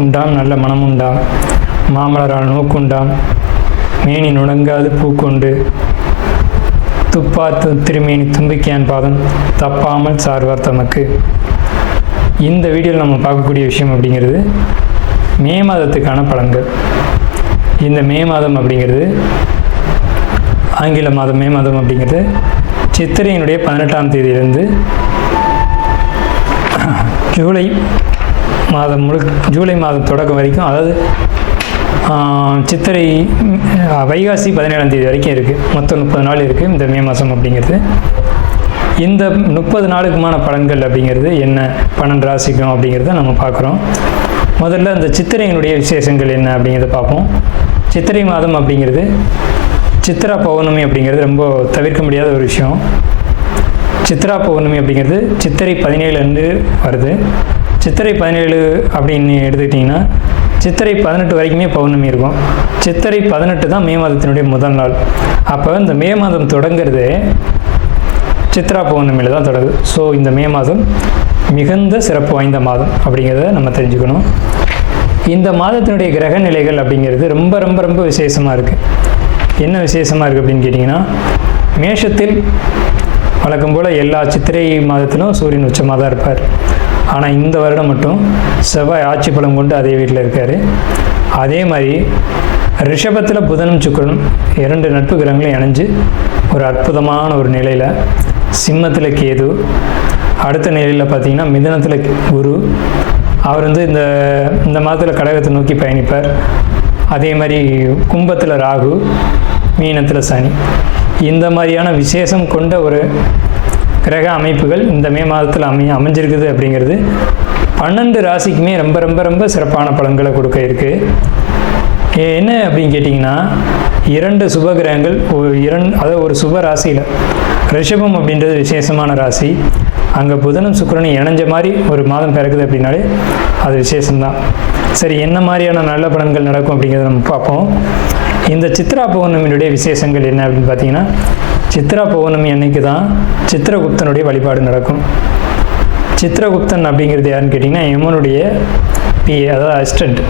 நாக்குண்டாம் நல்ல மனமுண்டாம் மாமலரால் நோக்குண்டாம் மேனி நுணங்காது பூக்கொண்டு துப்பாத்து திருமேனி தும்பிக்கையான் பாதம் தப்பாமல் சார்வார் தமக்கு. இந்த வீடியோவில் நம்ம பார்க்கக்கூடிய விஷயம் அப்படிங்கிறது மே மாதத்துக்கான பலன்கள். இந்த மே மாதம் அப்படிங்கிறது ஆங்கில மாதம் மே மாதம் அப்படிங்கிறது சித்திரையினுடைய 18ஆம் தேதியிலிருந்து ஜூலை மாதம் தொடக்கம் வரைக்கும், அதாவது சித்திரை வைகாசி 17ஆம் தேதி வரைக்கும் இருக்குது. மொத்தம் 30 நாள் இருக்குது இந்த மே மாதம் அப்படிங்கிறது. இந்த 30 நாளுக்குமான பலன்கள் அப்படிங்கிறது என்ன, 12 ராசிக்கும் அப்படிங்கிறத நம்ம பார்க்குறோம். முதல்ல இந்த சித்திரையினுடைய விசேஷங்கள் என்ன அப்படிங்கிறத பார்ப்போம். சித்திரை மாதம் அப்படிங்கிறது சித்ரா பௌர்ணமி அப்படிங்கிறது ரொம்ப தவிர்க்க முடியாத ஒரு விஷயம். சித்ரா பௌர்ணமி அப்படிங்கிறது சித்திரை 17 வருது. சித்திரை 17 அப்படின்னு எடுத்துக்கிட்டிங்கன்னா சித்திரை 18 வரைக்குமே பௌர்ணமி இருக்கும். சித்திரை 18 தான் மே மாதத்தினுடைய முதல் நாள். அப்போ இந்த மே மாதம் தொடங்கிறது சித்ரா பௌர்ணமியில் தான் தொடங்குது. ஸோ இந்த மே மாதம் மிகுந்த சிறப்பு வாய்ந்த மாதம் அப்படிங்கிறத நம்ம தெரிஞ்சுக்கணும். இந்த மாதத்தினுடைய கிரக நிலைகள் அப்படிங்கிறது ரொம்ப ரொம்ப ரொம்ப விசேஷமாக இருக்குது. என்ன விசேஷமாக இருக்குது அப்படின்னு கேட்டிங்கன்னா, மேஷத்தில் வழக்கம் போல் எல்லா சித்திரை மாதத்திலும் சூரியன் உச்சமாக தான் இருப்பார். ஆனால் இந்த வருடம் மட்டும் செவ்வாய் ஆட்சி பலம் கொண்டு அதே வீட்டில் இருக்கார். அதே மாதிரி ரிஷபத்தில் புதனும் சுக்கிரனும் 2 நட்பு கிரகங்களும் இணைஞ்சு ஒரு அற்புதமான ஒரு நிலையில், சிம்மத்தில் கேது, அடுத்த நிலையில் பார்த்திங்கன்னா மிதுனத்தில் குரு, அவர் இந்த மாதத்தில் கடகத்தை நோக்கி பயணிப்பார். அதே மாதிரி கும்பத்தில் ராகு, மீனத்தில் சனி. இந்த மாதிரியான விசேஷம் கொண்ட ஒரு கிரக அமைப்புகள் இந்த மே மாதத்தில் அமைஞ்சிருக்குது அப்படிங்கிறது 12 ராசிக்குமே ரொம்ப ரொம்ப ரொம்ப சிறப்பான பலன்களை கொடுக்க இருக்குது. என்ன அப்படின்னு கேட்டிங்கன்னா, 2 சுப கிரகங்கள் அதாவது ஒரு சுப ராசியில், ரிஷபம் அப்படின்றது விசேஷமான ராசி, அங்கே புதனும் சுக்கிரனும் இணைஞ்ச மாதிரி ஒரு மாதம் பிறகுது அப்படின்னாலே அது விசேஷம்தான். சரி, என்ன மாதிரியான நல்ல பலன்கள் நடக்கும் அப்படிங்கிறத நம்ம பார்ப்போம். இந்த சித்ரா பௌர்ணமியினுடைய விசேஷங்கள் என்ன அப்படின்னு பார்த்தீங்கன்னா, சித்ரா பௌர்ணமி அன்னைக்கு தான் சித்திரகுப்தனுடைய வழிபாடு நடக்கும். சித்திரகுப்தன் அப்படிங்கிறது யாருன்னு கேட்டிங்கன்னா, யமனுடைய பிஏ, அதாவது அசிஸ்டண்ட்.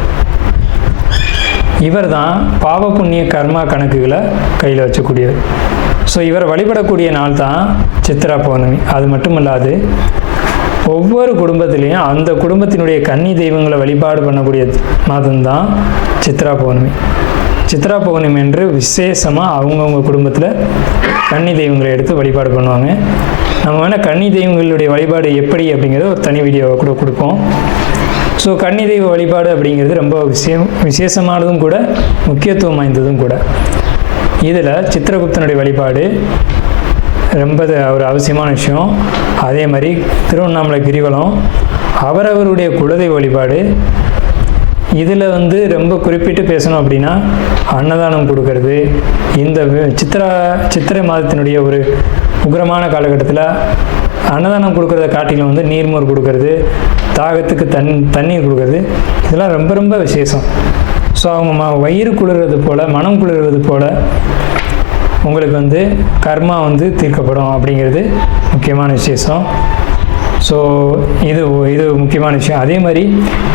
இவர் தான் பாவ புண்ணிய கர்மா கணக்குகளை கையில் வச்சக்கூடியவர். ஸோ இவரை வழிபடக்கூடிய நாள் தான் சித்ரா பௌர்ணமி. அது மட்டும் இல்லாது ஒவ்வொரு குடும்பத்திலையும் அந்த குடும்பத்தினுடைய கன்னி தெய்வங்களை வழிபாடு பண்ணக்கூடிய மாதம்தான் சித்ரா பௌர்ணமி. சித்ரா பௌர்ணமி என்று விசேஷமாக அவங்கவுங்க குடும்பத்தில் கன்னி தெய்வங்களை எடுத்து வழிபாடு பண்ணுவாங்க. நம்ம வேணால் கன்னி தெய்வங்களுடைய வழிபாடு எப்படி அப்படிங்கிறத ஒரு தனி வீடியோவை கூட கொடுப்போம். ஸோ கன்னி தெய்வ வழிபாடு அப்படிங்கிறது ரொம்ப விசேஷமானதும் கூட, முக்கியத்துவம் வாய்ந்ததும் கூட. இதில் சித்திரகுப்தனுடைய வழிபாடு ரொம்ப ஒரு அவசியமான விஷயம். அதே மாதிரி திருவண்ணாமலை கிரிவலம், அவரவருடைய குலதெய்வ வழிபாடு. இதில் ரொம்ப குறிப்பிட்டு பேசணும் அப்படின்னா அன்னதானம் கொடுக்கறது. இந்த சித்திரை மாதத்தினுடைய ஒரு உக்கிரமான காலகட்டத்தில் அன்னதானம் கொடுக்கறத காட்டிலும் நீர்மோர் கொடுக்கறது, தாகத்துக்கு தண்ணீர் கொடுக்கறது, இதெல்லாம் ரொம்ப ரொம்ப விசேஷம். ஸோ அவங்க வயிறு குளிர்றது போல், மனம் குளிர்றது போல் உங்களுக்கு கர்மா தீர்க்கப்படும் அப்படிங்கிறது முக்கியமான விசேஷம். ஸோ இது முக்கியமான விஷயம். அதே மாதிரி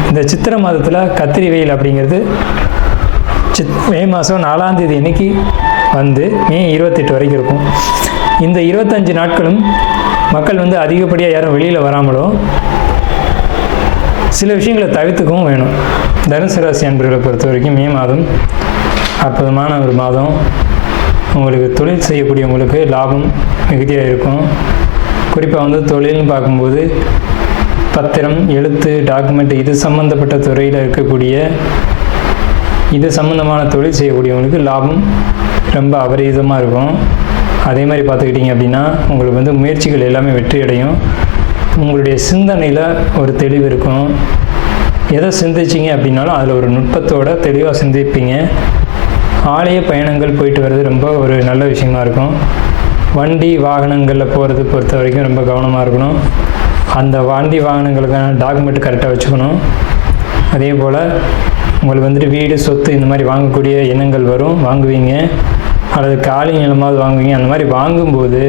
இந்த சித்திரை மாதத்தில் கத்திரி வெயில் அப்படிங்கிறது மே மாதம் 4ஆம் தேதி அன்னைக்கு மே 28 வரைக்கும் இருக்கும். இந்த 25 நாட்களும் மக்கள் அதிகப்படியாக யாரும் வெளியில் வராமலும் சில விஷயங்களை தவிர்த்துக்கவும் வேணும். தனுசு ராசி அன்பர்களை பொறுத்த வரைக்கும் மே மாதம் அற்புதமான ஒரு மாதம். உங்களுக்கு தொழில் செய்யக்கூடியவங்களுக்கு லாபம் மிகுதியாக இருக்கும். குறிப்பாக தொழில்னு பார்க்கும்போது பத்திரம், எழுத்து, டாக்குமெண்ட், இது சம்மந்தப்பட்ட துறையில் இருக்கக்கூடிய, இது சம்மந்தமான தொழில் செய்யக்கூடியவங்களுக்கு லாபம் ரொம்ப அபரிதமாக இருக்கும். அதே மாதிரி பார்த்துக்கிட்டிங்க அப்படின்னா உங்களுக்கு முயற்சிகள் எல்லாமே வெற்றி அடையும். உங்களுடைய சிந்தனையில் ஒரு தெளிவு இருக்கும். எதை சிந்திச்சிங்க அப்படின்னாலும் அதில் ஒரு நுட்பத்தோடு தெளிவாக சிந்திப்பீங்க. ஆலய பயணங்கள் போயிட்டு வர்றது ரொம்ப ஒரு நல்ல விஷயமா இருக்கும். வண்டி வாகனங்களில் போகிறது பொறுத்த வரைக்கும் ரொம்ப கவனமாக இருக்கணும். அந்த வண்டி வாகனங்களுக்கான டாக்குமெண்ட் கரெக்டாக வச்சுக்கணும். அதே போல் உங்களுக்கு வீடு, சொத்து இந்த மாதிரி வாங்கக்கூடிய எண்ணங்கள் வரும், வாங்குவீங்க. அல்லது காலி நிலமாவது வாங்குவீங்க. அந்த மாதிரி வாங்கும்போது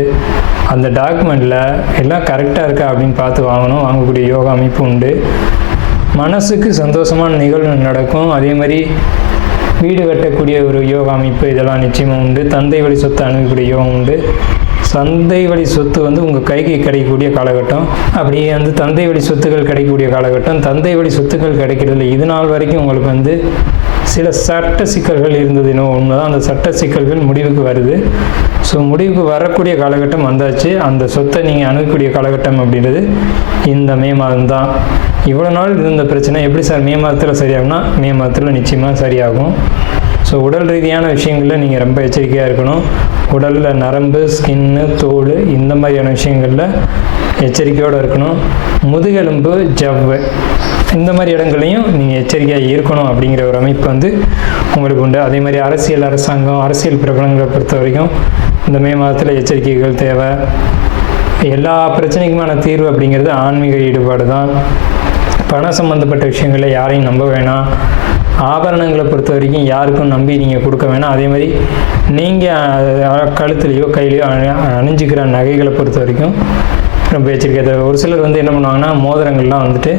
அந்த டாக்குமெண்ட்டில் எல்லாம் கரெக்டாக இருக்கா அப்படின்னு பார்த்து வாங்கணும். வாங்கக்கூடிய யோகா அமைப்பு உண்டு. மனசுக்கு சந்தோஷமான நிகழ்வு நடக்கும். அதே மாதிரி வீடு கட்டக்கூடிய ஒரு யோக அமைப்பு இதெல்லாம் நிச்சயமாக உண்டு. தந்தை வழி சொத்து அணுகக்கூடிய யோகம் உண்டு. தந்தை வழி சொத்து வந்து உங்கள் கைக்கு கிடைக்கக்கூடிய காலகட்டம். அப்படியே வந்து தந்தை வழி சொத்துக்கள் கிடைக்கக்கூடிய காலகட்டம். தந்தை வழி சொத்துக்கள் கிடைக்கிறதுல இது நாள் வரைக்கும் உங்களுக்கு வந்து சில சட்ட சிக்கல்கள் இருந்தது, இன்னும் உண்மைதான். அந்த சட்ட சிக்கல்கள் முடிவுக்கு வருது. ஸோ முடிவுக்கு வரக்கூடிய காலகட்டம் வந்தாச்சு. அந்த சொத்தை நீங்கள் அணுகக்கூடிய காலகட்டம் அப்படின்றது இந்த மே மாதம் தான். இவ்வளோ நாள் இருந்த பிரச்சனை எப்படி சார் மே மாதத்தில் சரியாகும்னா, மே மாதத்தில் நிச்சயமாக சரியாகும். ஸோ உடல் ரீதியான விஷயங்களில் நீங்கள் ரொம்ப எச்சரிக்கையாக இருக்கணும். உடலில் நரம்பு, ஸ்கின்னு, தோல் இந்த மாதிரியான விஷயங்களில் எச்சரிக்கையோடு இருக்கணும். முதுகெலும்பு, ஜவ்வு இந்த மாதிரி இடங்களையும் நீங்கள் எச்சரிக்கையாக இருக்கணும் அப்படிங்கிற ஒரு அமைப்பு வந்து உங்களுக்கு உண்டு. அதே மாதிரி அரசியல், அரசாங்கம், அரசியல் பிரபலங்களை பொறுத்த வரைக்கும் இந்த மே மாதத்தில் எச்சரிக்கைகள் தேவை. எல்லா பிரச்சனைக்குமான தீர்வு அப்படிங்கிறது ஆன்மீக ஈடுபாடு தான். பணம் சம்மந்தப்பட்ட விஷயங்களை யாரையும் நம்ப வேணாம். ஆபரணங்களை பொறுத்த வரைக்கும் யாருக்கும் நம்பி நீங்கள் கொடுக்க வேணாம். அதே மாதிரி நீங்கள் கழுத்துலேயோ கையிலையோ அணிஞ்சிக்கிற நகைகளை பொறுத்த வரைக்கும் ரொம்ப எச்சரிக்கை தேவை. ஒரு சிலர் வந்து என்ன பண்ணுவாங்கன்னா, மோதிரங்கள்லாம் வந்துட்டு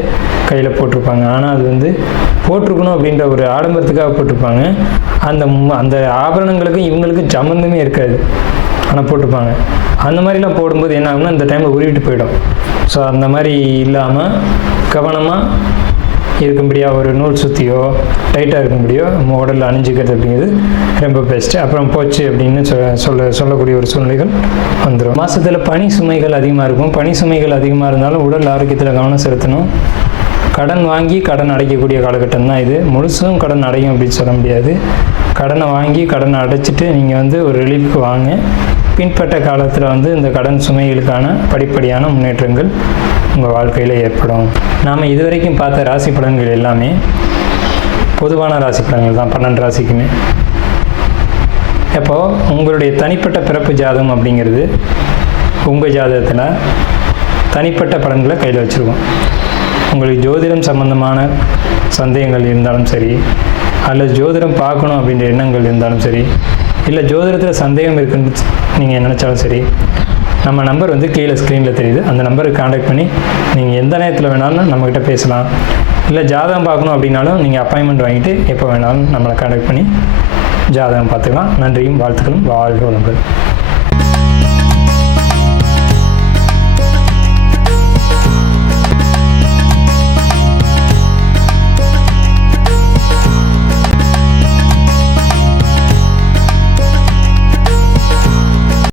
கையில் போட்டிருப்பாங்க. ஆனால் அது வந்து போட்டிருக்கணும் அப்படின்ற ஒரு ஆடம்பரத்துக்காக போட்டிருப்பாங்க. அந்த ஆபரணங்களுக்கும் இவங்களுக்கும் சம்மந்தமே இருக்காது, ஆனால் போட்டிருப்பாங்க. அந்த மாதிரிலாம் போடும்போது என்ன ஆகும்னா, இந்த டைமில் உருவிட்டு போயிடும். ஸோ அந்த மாதிரி இல்லாமல் கவனமாக இருக்கும்படியாக ஒரு நூல் சுற்றியோ டைட்டாக இருக்கும்படியோ நம்ம உடலில் அணிஞ்சிக்கிறது அப்படிங்கிறது ரொம்ப பெஸ்ட்டு. அப்புறம் போச்சு அப்படின்னு சொல்லக்கூடிய ஒரு சூழ்நிலைகள் வந்துடும். மாதத்தில் பனி சுமைகள் அதிகமாக இருக்கும். பனி சுமைகள் அதிகமாக இருந்தாலும் உடல் ஆரோக்கியத்தில் கவனம் செலுத்தணும். கடன் வாங்கி கடன் அடைக்கக்கூடிய காலகட்டம் தான் இது. முழுசும் கடன் அடையும் அப்படின்னு சொல்ல முடியாது. கடனை வாங்கி கடனை அடைச்சிட்டு நீங்கள் வந்து ஒரு ரிலீஃப்க்கு வாங்க. பின்பற்ற காலத்தில் வந்து இந்த கடன் சுமைகளுக்கான படிப்படியான முன்னேற்றங்கள் உங்கள் வாழ்க்கையில் ஏற்படும். நாம் இதுவரைக்கும் பார்த்த ராசி பலன்கள் எல்லாமே பொதுவான ராசி பலன்கள் தான், 12 ராசிக்குமே. அப்போது உங்களுடைய தனிப்பட்ட பிறப்பு ஜாதகம் அப்படிங்கிறது உங்கள் ஜாதகத்தில் தனிப்பட்ட பலன்களை கையில் வச்சுருக்கோம். உங்களுக்கு ஜோதிடம் சம்பந்தமான சந்தேகங்கள் இருந்தாலும் சரி, அல்லது ஜோதிடம் பார்க்கணும் அப்படின்ற எண்ணங்கள் இருந்தாலும் சரி, இல்லை ஜோதிடத்தில் சந்தேகம் இருக்குன்னு நீங்கள் நினச்சாலும் சரி, நம்ம நம்பர் வந்து கீழே ஸ்க்ரீனில் தெரியுது. அந்த நம்பருக்கு காண்டாக்ட் பண்ணி நீங்கள் எந்த நேரத்தில் வேணாலும் நம்மக்கிட்ட பேசலாம். இல்லை ஜாதகம் பார்க்கணும் அப்படின்னாலும் நீங்கள் அப்பாயின்மெண்ட் வாங்கிட்டு எப்போ வேணாலும் நம்மளை காண்டாக்ட் பண்ணி ஜாதகம் பார்த்துக்கலாம். நன்றியும் வாழ்த்துக்களும். வாழ்க வளமுடன்.